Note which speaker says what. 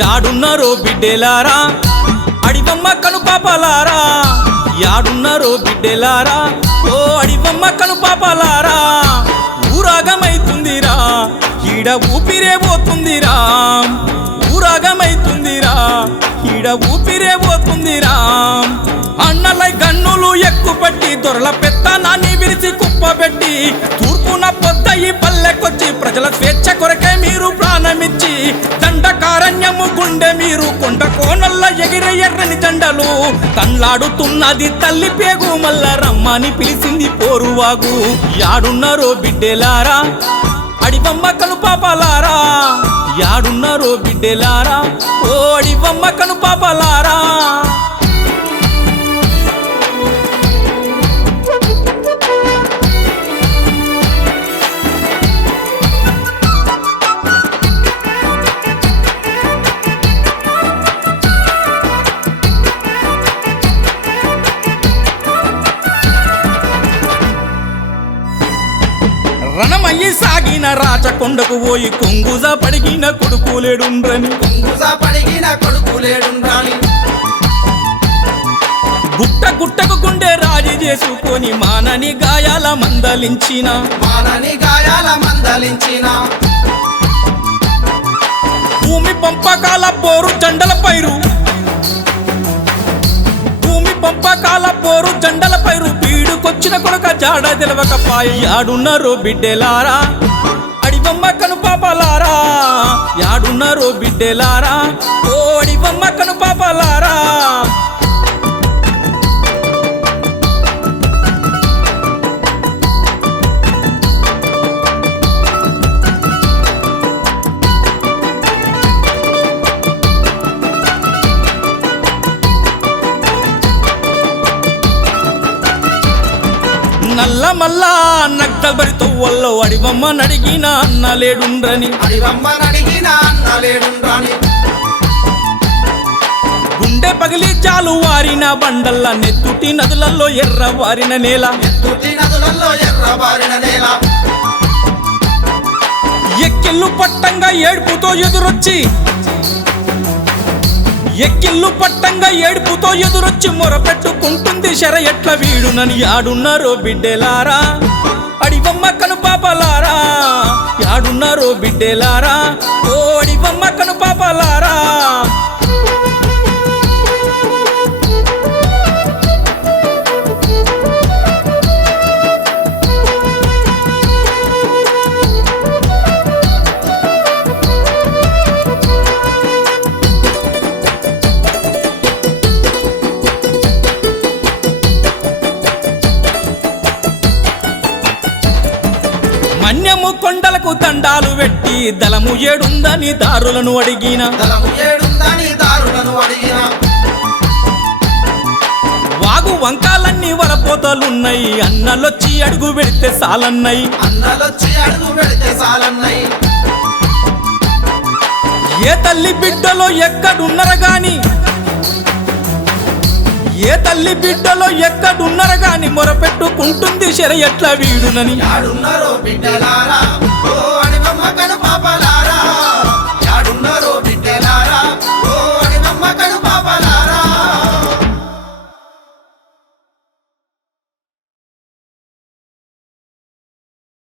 Speaker 1: యాడున్నారో బిడ్డెలారా? అడివమ్మ కనుపాపలారా? యాడున్నారో బిడ్డెలారా? ఓ అడివమ్మ కనుపాపలారా? ఊరాగమైతుందిరా. ఈడ ఊపిరే పోతుందిరా. ఊరాగమైతుందిరా. ఈడ ఊపిరే పోతుందిరా. అన్నలై గన్నులు ఎక్కుపెట్టి దొరల పెత్తనాన్ని విరిచి కుప్పబెట్టి తూర్పున ఈ పల్లెకొచ్చి ప్రజల స్వేచ్ఛ కొరకే మీరు ప్రాణమిచ్చి కారణ్యము గుండె మీరు కొండ కోనల్ల ఎగిరే ఎర్రని జెండలు. తన్లాడుతున్నది తల్లి పేగు మల్ల రమ్మని పిలిచింది పోరువాగు. యాడున్నారో బిడ్డెలారా? అడివమ్మ పాపలారా? యాడున్నారో బిడ్డెలారా? ఓ అడివమ్మ పాపలారా? సాగిన రాచకొండకు పోయి కొంగుజ పడిగిన కొడుకులేడుండ్రని
Speaker 2: కుంగుస పడిగిన కొడుకులేడుండాలి
Speaker 1: గుట్ట గుట్టకు గుండె రాజీ చేసుకొని మానని గాయాల మందలించిన.
Speaker 2: మానని గాయాల మందలించిన.
Speaker 1: భూమి పంపకాల పోరు జెండల పైరు. భూమి పంపకాల పోరు జెండల పైరు. వచ్చిన కొనక జాడ తెలవకపాయి. యాడున్నారో బిడ్డెలారా? అడివమ్మ కను పాపలారా యాడున్నారో బిడ్డెలారా? ఓ నల్ల మల్లా నగ్గబరితో వల్ల అడివమ్మ నడిగిన అన్నలేడుండ్రని
Speaker 2: అడివమ్మనడిగిన అన్నలేడుండాలి
Speaker 1: గుండె పగిలి చాలు వారిన బండల్ల నెత్తుటి నదులలో ఎర్ర వారిన నేల.
Speaker 2: తుటి నదులలో ఎర్రబారిన నేల.
Speaker 1: ఎక్కిళ్ళు పట్టంగా ఏడుపుతో ఎదురొచ్చి. ఎక్కిళ్ళు పట్టంగా ఏడుపుతో ఎదురొచ్చి మొరపెట్టుకుంటుంది శర ఎట్ల వీడునని యాడున్నారో బిడ్డెలారా? అడివమ్మ కను పాపలారా యాడున్నారో బిడ్డెలారా? ఓ అడివమ్మ కను పాపలారా కొండలకు దండాలు పెట్టి దళము ఏడుందని దారులను అడిగిన. వాగు వంకాలన్నీ వరపోతలున్నాయి అన్నలొచ్చి అడుగు పెడితే సాలన్నాయి.
Speaker 2: అన్నలొచ్చి అడుగు పెడితే సాలన్నై
Speaker 1: ఏ తల్లి బిడ్డలో ఎక్కడున్నర గాని ఏ తల్లి బిడ్డలో ఎక్కడున్నర గాని మొరపెట్టుకుంటుంది శర ఎట్ల వీడునని.